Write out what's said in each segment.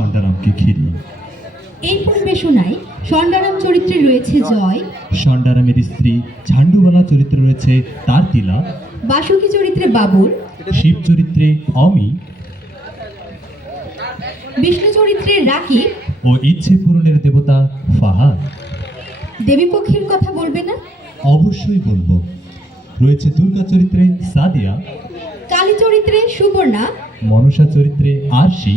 ষণ্ডারামকে ঘিরে। এই পরিবেশনায় ষণ্ডারাম চরিত্রে রয়েছে জয়, ষণ্ডারামের স্ত্রী ঝান্ডুবালা চরিত্রে রয়েছে তারতিলা, বাসুকী চরিত্রে বাবুল, শিব চরিত্রে অমি বিষ্ণু চরিত্রে রাকিব ও ইচ্ছে পূরণের দেবতা ফাহাদ। দেবীপক্ষীর কথা বলবে না? অবশ্যই বলবো। রয়েছে দুর্গা চরিত্রে সাদিয়া, কালী চরিত্রে সুবর্ণা, মনসা চরিত্রে আরশি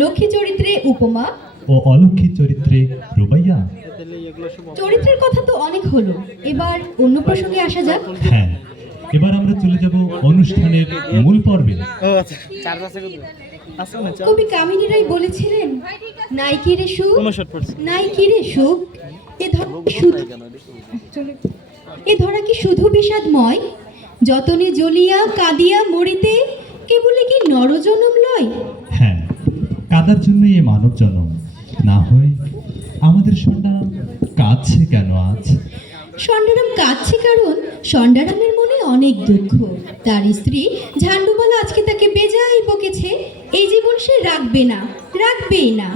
লক্ষ্মী চরিত্রে উপমা। ও অলক্ষী চরিত্রে রুবাইয়া। চরিত্রের কথা তো অনেক হলো, এবার অন্য প্রসঙ্গে আসা যাক। হ্যাঁ, এবার আমরা চলে যাব অনুষ্ঠানের মূল পর্বে। কবি কামিনী রায় বলেছিলেন, নাই কি রে সুখ, নাই কি রে সুখ, এ ধরা কি শুধু বিষাদময়, যতনে জ্বলিয়া কাঁদিয়া মরিতে কেবলে কি নরজনম লয়। হ্যাঁ, কাদার জন্যই এ মানব জন্ম, না হয় আমাদের ষণ্ডারাম কাঁদছে কেন আজ? ষণ্ডারাম কাঁদছে কারণ ষণ্ডারামের মনে অনেক দুঃখ। তার স্ত্রী ঝান্ডুবালা আজকে তাকে বেজায় বকেছে, এই জীবন সে রাখবে না, রাখবেই না।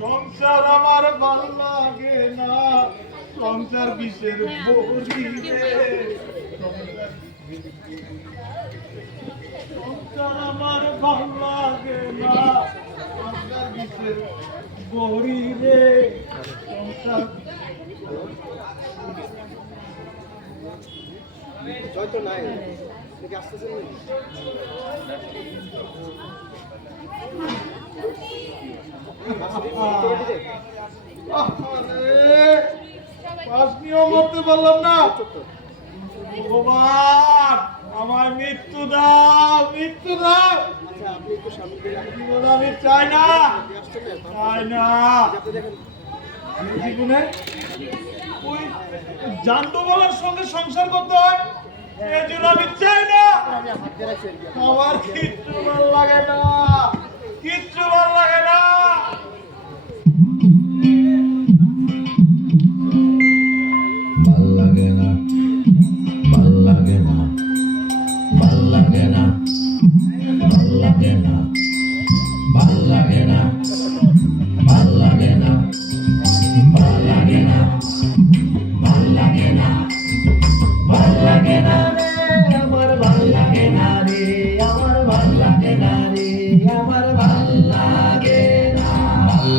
সংসার আমার ভাল লাগে না, সংসার বিষের বড়ি রে, সংসার আমার ভাল লাগে না, সংসার বিষের বড়ি রে, সংসার জয়তো নাই দেখে আসতেছেন মরতে পারলাম না। ভগবান আমায় মৃত্যু দাও, মৃত্যু দাও। আমি চাই না, চাই না। জীবনে ওই জান্ডুবালার সঙ্গে সংসার করতে হয়, এই জন্য আমি চাই না। আমার কিচ্ছু ভালো লাগে না, কিচ্ছু ভালো লাগে না।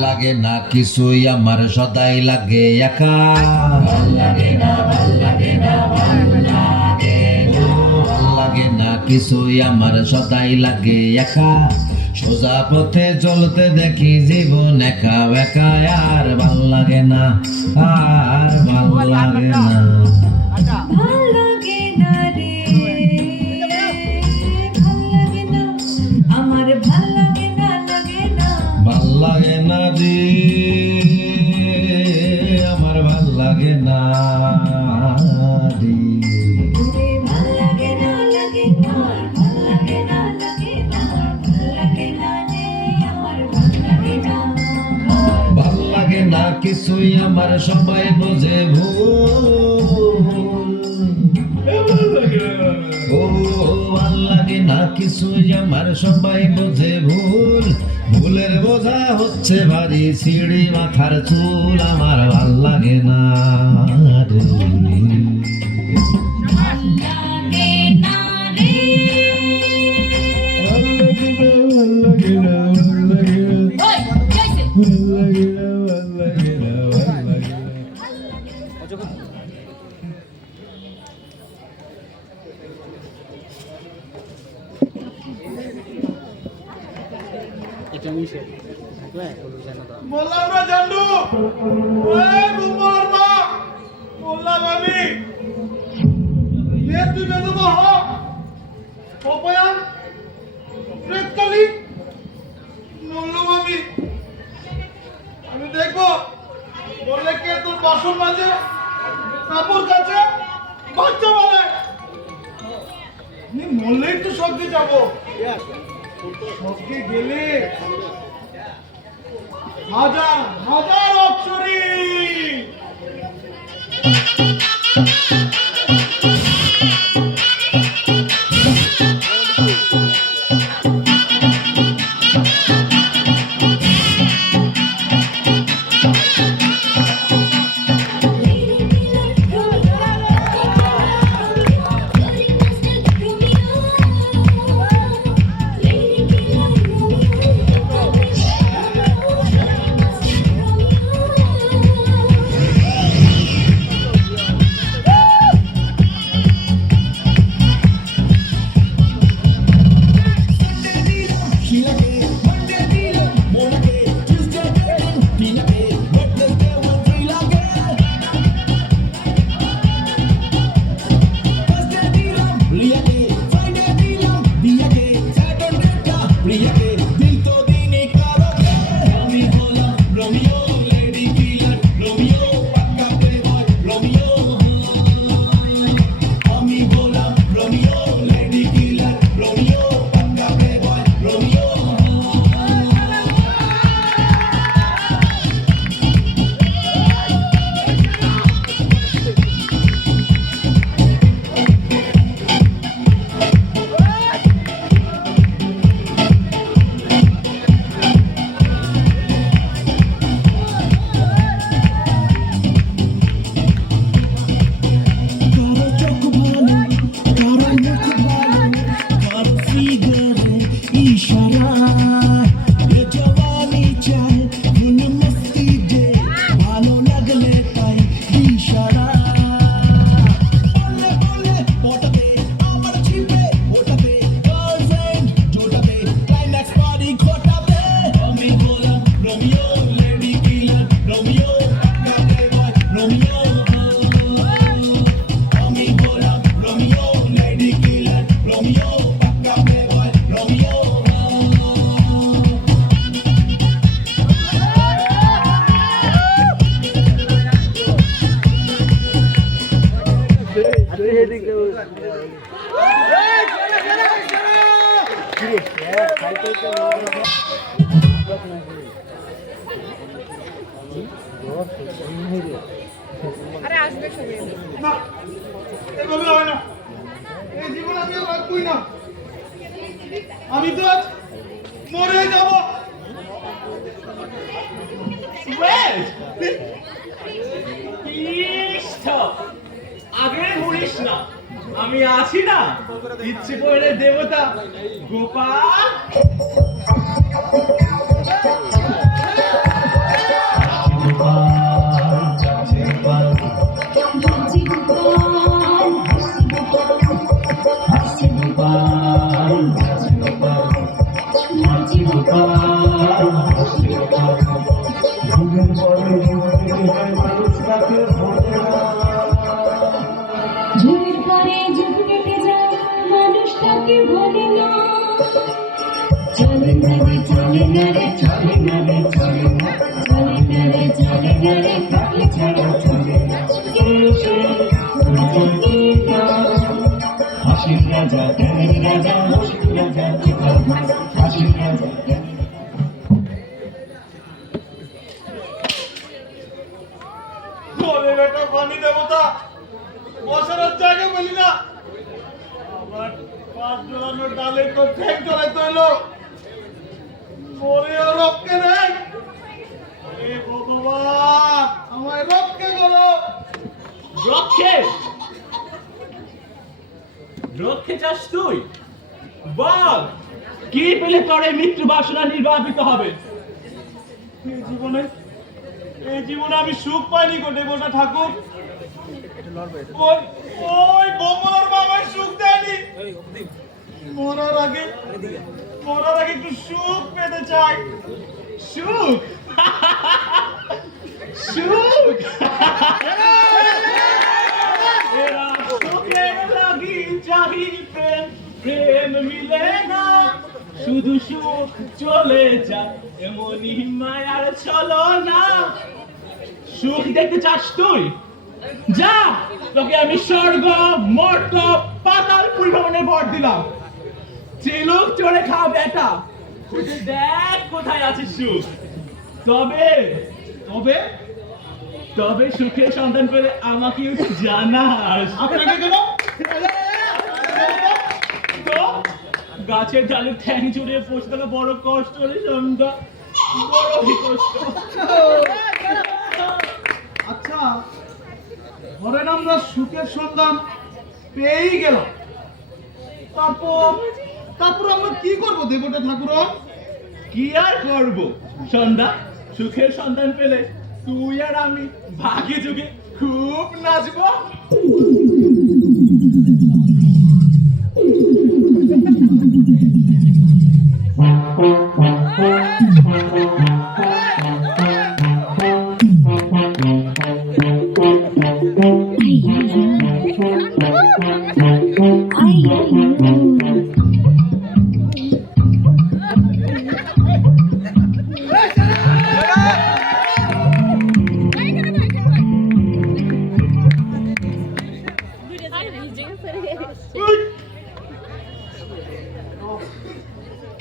লাগে না কিছুই আমার সদাই লাগে একা, ভাল লাগে না কিছুই আমার সদাই লাগে একা, সোজা পথে চলতে দেখি জীবন একা একা, আর ভাল লাগে না, আর ভাল লাগে না। ভাল লাগে না রে, ভাল লাগে না, আমার ভাল লাগে না, লাগে না, ভাল লাগে না রে, আমার ভাল লাগে না রে। ভাল লাগে না, লাগে না, ভাল লাগে না, লাগে না, ভাল লাগে না রে, আমার ভাল লাগে না। ভাল লাগে না কিছুই আমার সবাই বোঝে ভুল, ও ভাল লাগে না কিছুই আমার সবাই বোঝে ভুল, ভুলের বোঝা হচ্ছে ভারী সিঁড়ি মাথার চুল, আমার ভাল লাগে না রে। বললাম না জান্ডু, ওই বুম্বলার মা, বললাম আমি তুই বেদব হ অপয়ান প্রেতকালী বললাম আমি দেখবো বললে কে তোর বাসন মাঝে কাপড় কাছে বাচ্চা বলে মরলে একটু স্বর্গে যাবো, স্বর্গে গেলে হাজার হাজার অক্ষরী না, এভাবে হয় না। এই জীবন আমি আর রাখবই না। আমি তো আজ মরে যাব। আগে বলিস না, আমি আছি না, ইচ্ছে করে দেবতা গোপাল। পানি দেবতা বসার জায়গা পেলি না, আমার পাঁচ জোড়ানোর ডালে তো ঠেক জড়াইতে হইলো। মরেও রক্ষে নেই। হে ভগবান, আমায় রক্ষে করো। রক্ষে রক্ষে চাস তুই? বল, কি পেলে তোর এই মৃত্যু বাসনা নির্বাপিত হবে? এই জীবনে আমি সুখ পাইনি গো দেবতা ঠাকুর। ওই বোমলার বাবাই সুখ দেয়নি। মরার আগে একটু সুখ পেতে চাই। সুখ সুখ এরা সুখের লাগি চাহি প্রেম, প্রেম মিলে না, শুধু সুখ চলে যায়, এমনই মায়ার ছলনা। সুখ দেখতে চাস তুই? যা, তোকে আমি স্বর্গ মর্ত পাতাল পরিভ্রমণে বর দিলাম। চিলুক চড়ে খা বেটা, খুঁজে দেখ কোথায় আছে সুখ। তবে তবে তবে সুখের সন্ধান পেলে আমাকে একটু জানাস। আপনাকে কেন? তো গাছের ডালে ঠ্যাং জড়িয়ে বসে থাকা বড় কষ্ট রে সন্ধ্যা, বড়ই কষ্ট। আচ্ছা, ধরেন আমরা সুখের সন্ধান পেয়েই গেলাম, তারপর আমরা কি করব দেবতা ঠাকুরন? কি আর করবো সন্ধ্যা, সুখের সন্ধান পেলে তুই আর আমি ভাগে যুগে খুব নাচবো।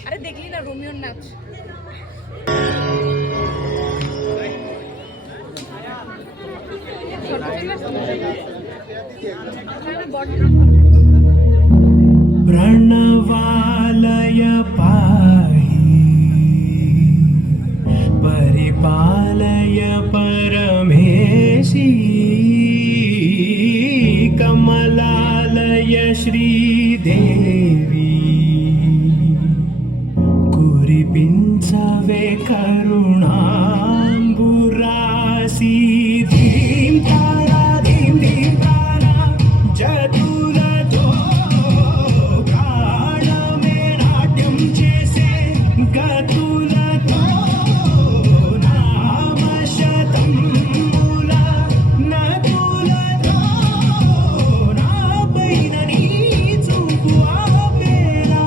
আরে দেখলি না রোমিওর নাচ? प्रणवालय पाहि परिपालय परमेशि कमलालय श्रीदेवी कुरिपिंचवे करुणाम्बुरासि धीं तारा जतुलतो प्राणमे नाट्यं चेसे गतुलतो नाम शतं मूला नतुलतो ना पैननी चुकुआ बेला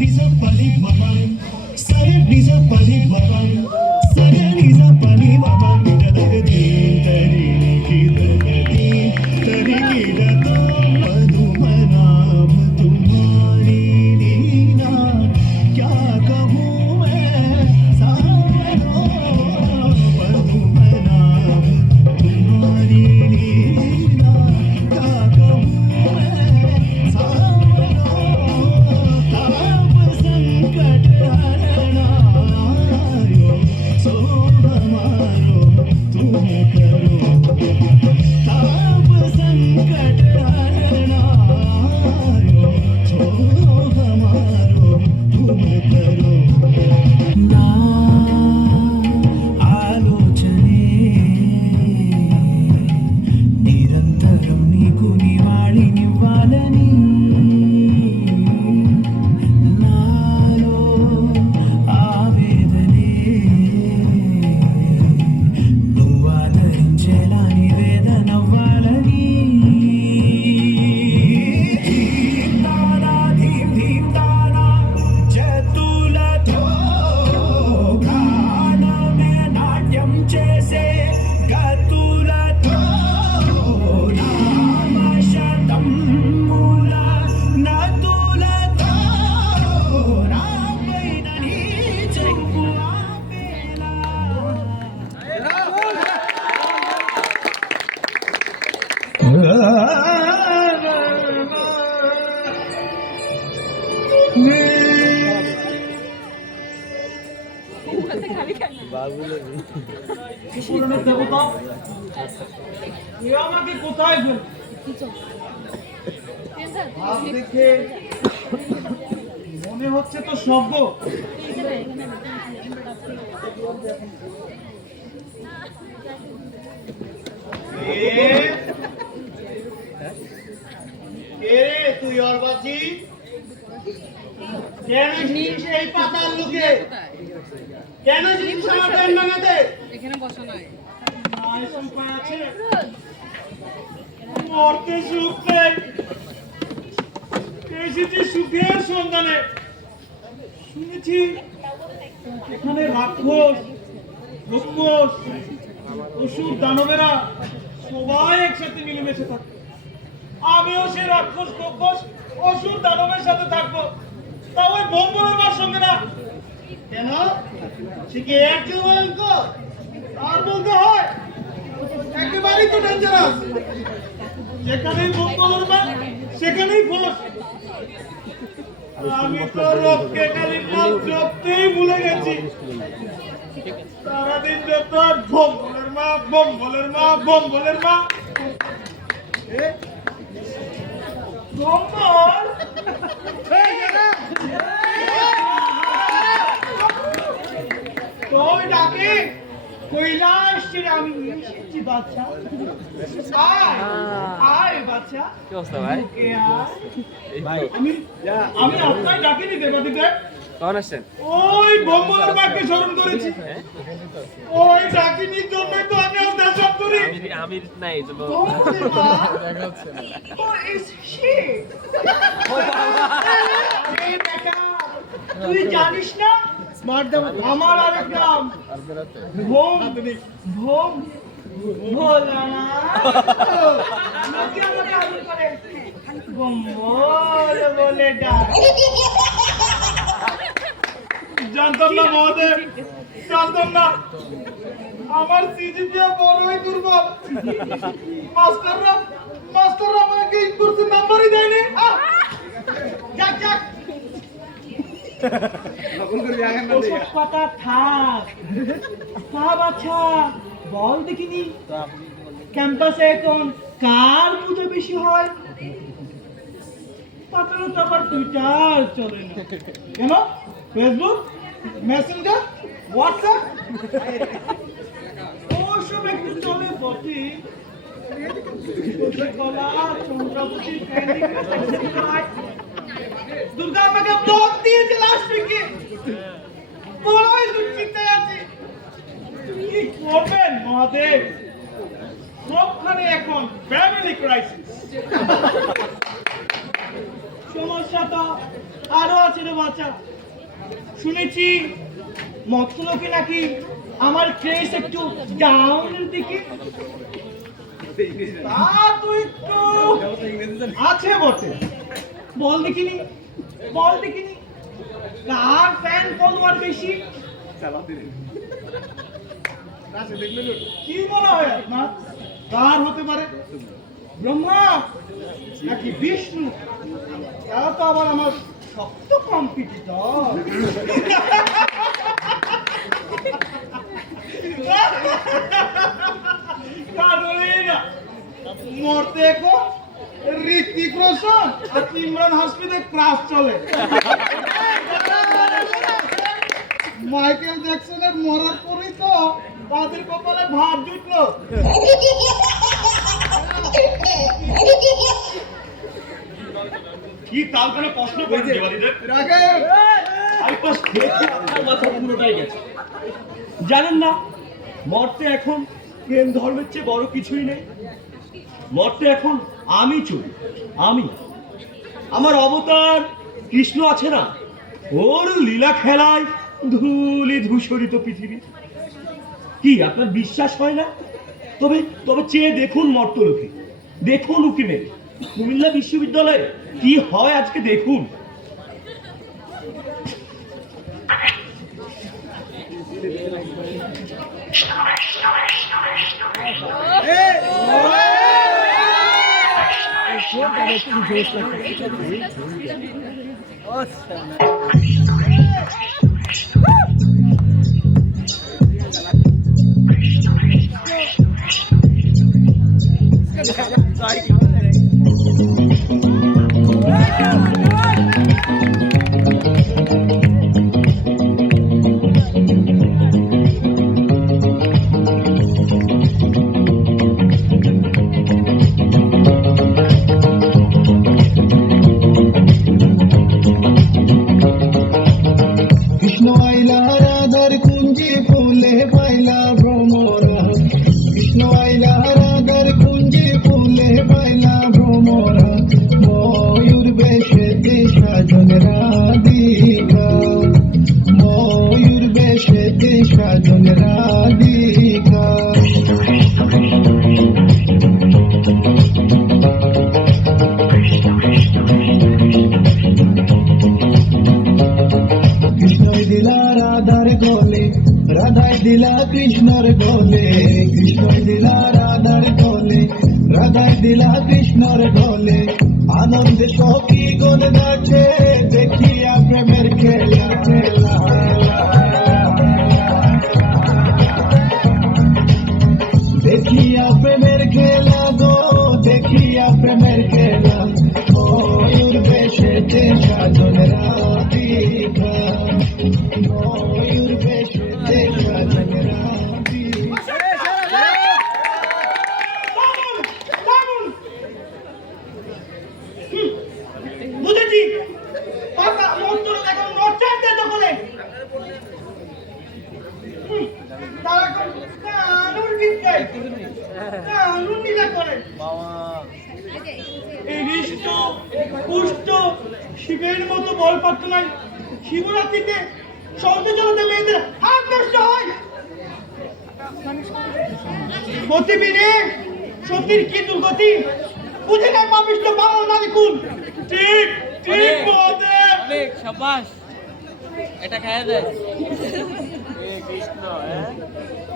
Nisa pani mama, sare nisa pani mama, sare nisa pani mama, nidadagadi, tari nikidagadi, tari nidato madhumanam तुम्हारी लीला, क्या कहूँ मैं सावरो मधुमनाम तुम्हारी लीला, क्या कहूँ मैं सावरो ताप संकट हरणायो सो हमारो तुम करो ताप संकट हरणायो सो हमारो तुम करो ना ఆలోచనే నిరంతరం నీకు నివాళినివ్వాలని నాలో ఆవేదనే నువ్వు ఆదరించేలా నివేదనవ్వాలని ధీం తానా జతులతో ప్రాణమే నాట్యం చేసే గతులతో నామ శతం మూల నతులతో నా పైన నీ చూపు ఆపేలా পুরাণের দেবতা এ আমাকে কোথায় ফেল? ভাব দেখে মনে হচ্ছে তো স্বর্গ। এ বাবাজি কেন এসেছিস এই পাতার লোকে? কেন এসেছিস আমার প্যান ভাঙাতে? এখানে বসা নাই নাই সম্পায় আছে, মরতে সুখ নেই, এসেছি সুখের সন্ধানে। শুনেছি এখানে রাক্ষস, রক্ষস, অসুর, দানবেরা সবাই একসাথে মিলেমিশে থাকে। আমিও সে রাক্ষস, রক্ষস, অসুর, দানবের সাথে থাকবো, তা ওই ভম্বরের সঙ্গে না। কেন? সে কি একটু ভয়ঙ্কর? আর বলতে হয় একেবারেই তো ডেঞ্জারাস। যেখানেই ভম্বরের মা সেখানেই ফোঁস। আমি তো রক্তে কালীর নাম জপতেই ভুলে গেছি। সারাদিন যত ভম্বলের মা, ভম্বলের মা, ভম্বলের মা। ভম্বল তুই ডাকে কৈলাস ছেড়ে আমি এসেছি বাচ্চা। আয় আয় বাচ্চা, কি অবস্থা ভাই? ওকে আয়। আমি আমি আপনাকে ডাকিনি দেবাদিদেব, কখন আসছেন? ওই ভম্বলের মাকে স্মরণ করেছি। ওই ডাকিনির জন্যই তো আমি আর দেশাব করি। আমি নাই তো ভম্বলের মা ও এসেছে। এই বেটা, তুই জানিস না আমার আরেক নাম ভোম ভোম ভোলা না। লোকে আমাকে আদর করে ভম্বল বলে ডাক। জানতাম না মহাদেব, জানতাম না। আমার সিজিপিএ বড়ই দুর্বল। মাস্টাররা আমাকে এই কোর্সের নাম্বারই দেয়নি। যাক যাক, ওসব কথা থাক। বাচ্চা বল দেখিনি ক্যাম্পাসে এখন কার পুজো বেশি হয়? তারপরে তো আবার টুইটার চলে না, কেন ফেসবুক, মেসেঞ্জার, হোয়াটসঅ্যাপ ওসব একটু চলে বটে। দুর্গা আমাকে ব্লক দিয়েছে লাস্ট উইকে, বড়ই দুশ্চিন্তায় আছে। কি করবেন মহাদেব? সবখানে এখন ফ্যামিলি ক্রাইসিস। সমস্যা তো আরো আছে রে বাচ্চা। শুনেছি মতলকে নাকি আমার ক্রেস একটু ডাউনের দিকে। তা তুই একটু আছে বটে। বল দেখিনি, বল দেখিনি কার ফ্যান ফলোয়ার বেশি? কি মনে হয় আপনার কার হতে পারে? ব্রহ্মা নাকি বিষ্ণু? তারা তো আবার আমার শক্ত কম্পিটিটর। মরতে এখন ঋতিক রোশন আর ইমরান হাসমিনে ক্রাশ চলে। মাইকেল জ্যাকসনের মরার পরেই তো তাদের কপালে ভাত জুটলো। কি তাল করে প্রশ্ন করছে পুরোটাই গেছে। জানেন না মরতে এখন প্রেম ধর্মের চেয়ে বড় কিছুই নেই। মরতে এখন আমি চলি, আমি আমার অবতার কৃষ্ণ আছে না, ওর লীলা খেলায় ধুলি ধূসরিত পৃথিবী। কি আপনার বিশ্বাস হয় না? তবে তবে চেয়ে দেখুন মর্তলোকে, দেখুন উকিমে কুমিল্লা বিশ্ববিদ্যালয়ে কি হয় আজকে দেখুন। দিলা রাধার কুঞ্জে ফুলে পাইলা ভ্রমরা ময়ূর বেশেতে সাজন রাধিকা ময়ূর বেশেতে সাজন রাধিকা কৃষ্ণই দিলা রাধার গলে রাধাই দিলা কৃষ্ণর গলে কৃষ্ণই দিলা রাধার গলে রাধাই দিলা কৃষ্ণর গলে আনন্দে সখী গন নাচে দেখিয়া প্রেমের খেলা খেলা দেখিয়া প্রেমের খেলা গো দেখিয়া প্রেমের খেলা ময়ূর বেশেতে সাজন রাধিকা ময়ূর বেশেতে সাজন রাধিকা বুঝেছি পাকা মন্ত্র এখন নচাতে দখলে তারা এখন কানুন বিদ্যায় কানুন নীলা করে এই হৃষ্ট পুষ্ট শিবের মতো বল প্রার্থনায় শিবরাত্রিতে সন্ধ্যে জলতে মেয়েদের হাত নষ্ট হয় প্রতিদিনে সতীর কি দুর্গতি বুঝে নেয় পাপিষ্ট বামন নালিকুল ঠিক ঠিক বলে অনেক সাবাস এটা খায় দেয় এ কৃষ্ণ হ্যাঁ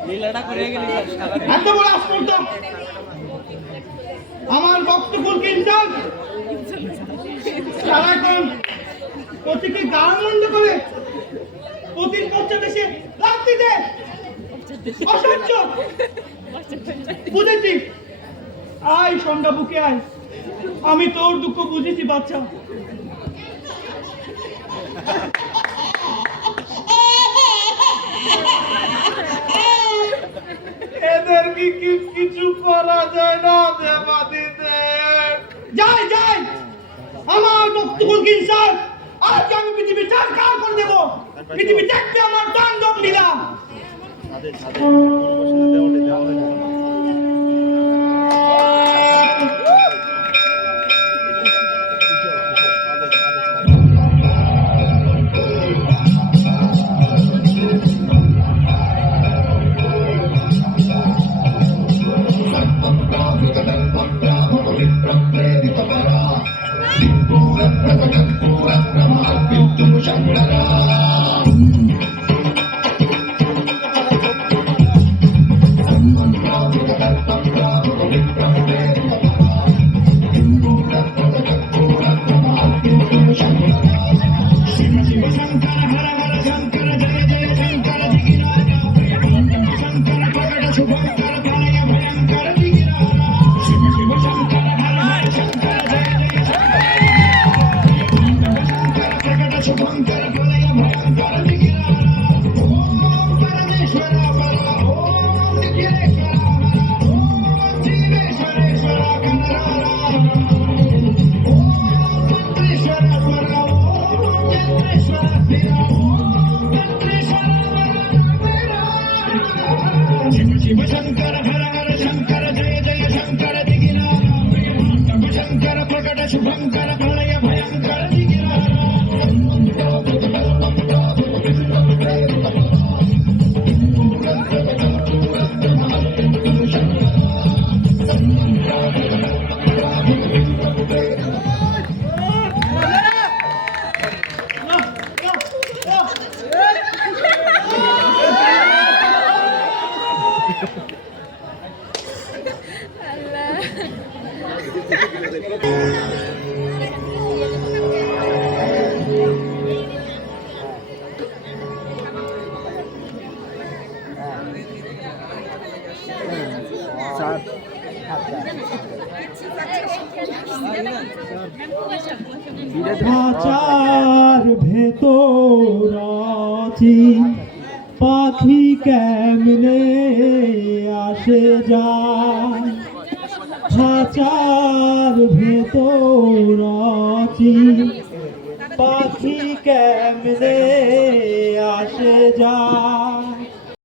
লীলাটা করে গেলি সারা এত বড় আস্পর্ধ আমার বক্তব্য কিনতাম সারাক্ষণ প্রতিকে গান বন্ধ করে প্রতির পশ্চাতে সে রাত্রিতে অসহ্য বুঝেছি আয় সন্ধ্যা বুকে আয় আমি তোর দুঃখ বুঝেছি বাচ্চা এদের কি কিছু করা যায় না দেবা দিতে যাই যাই আমার বক্তব্য কিনসার আজ আমি পৃথিবী চারকার করে দেব পৃথিবী দেখতে আমার তাণ্ডব লীলা খাঁচার ভেতর আছি পাখি কেমনে আসে যায় খাঁচার ভেতর আছি পাখি কেমনে আসে যায়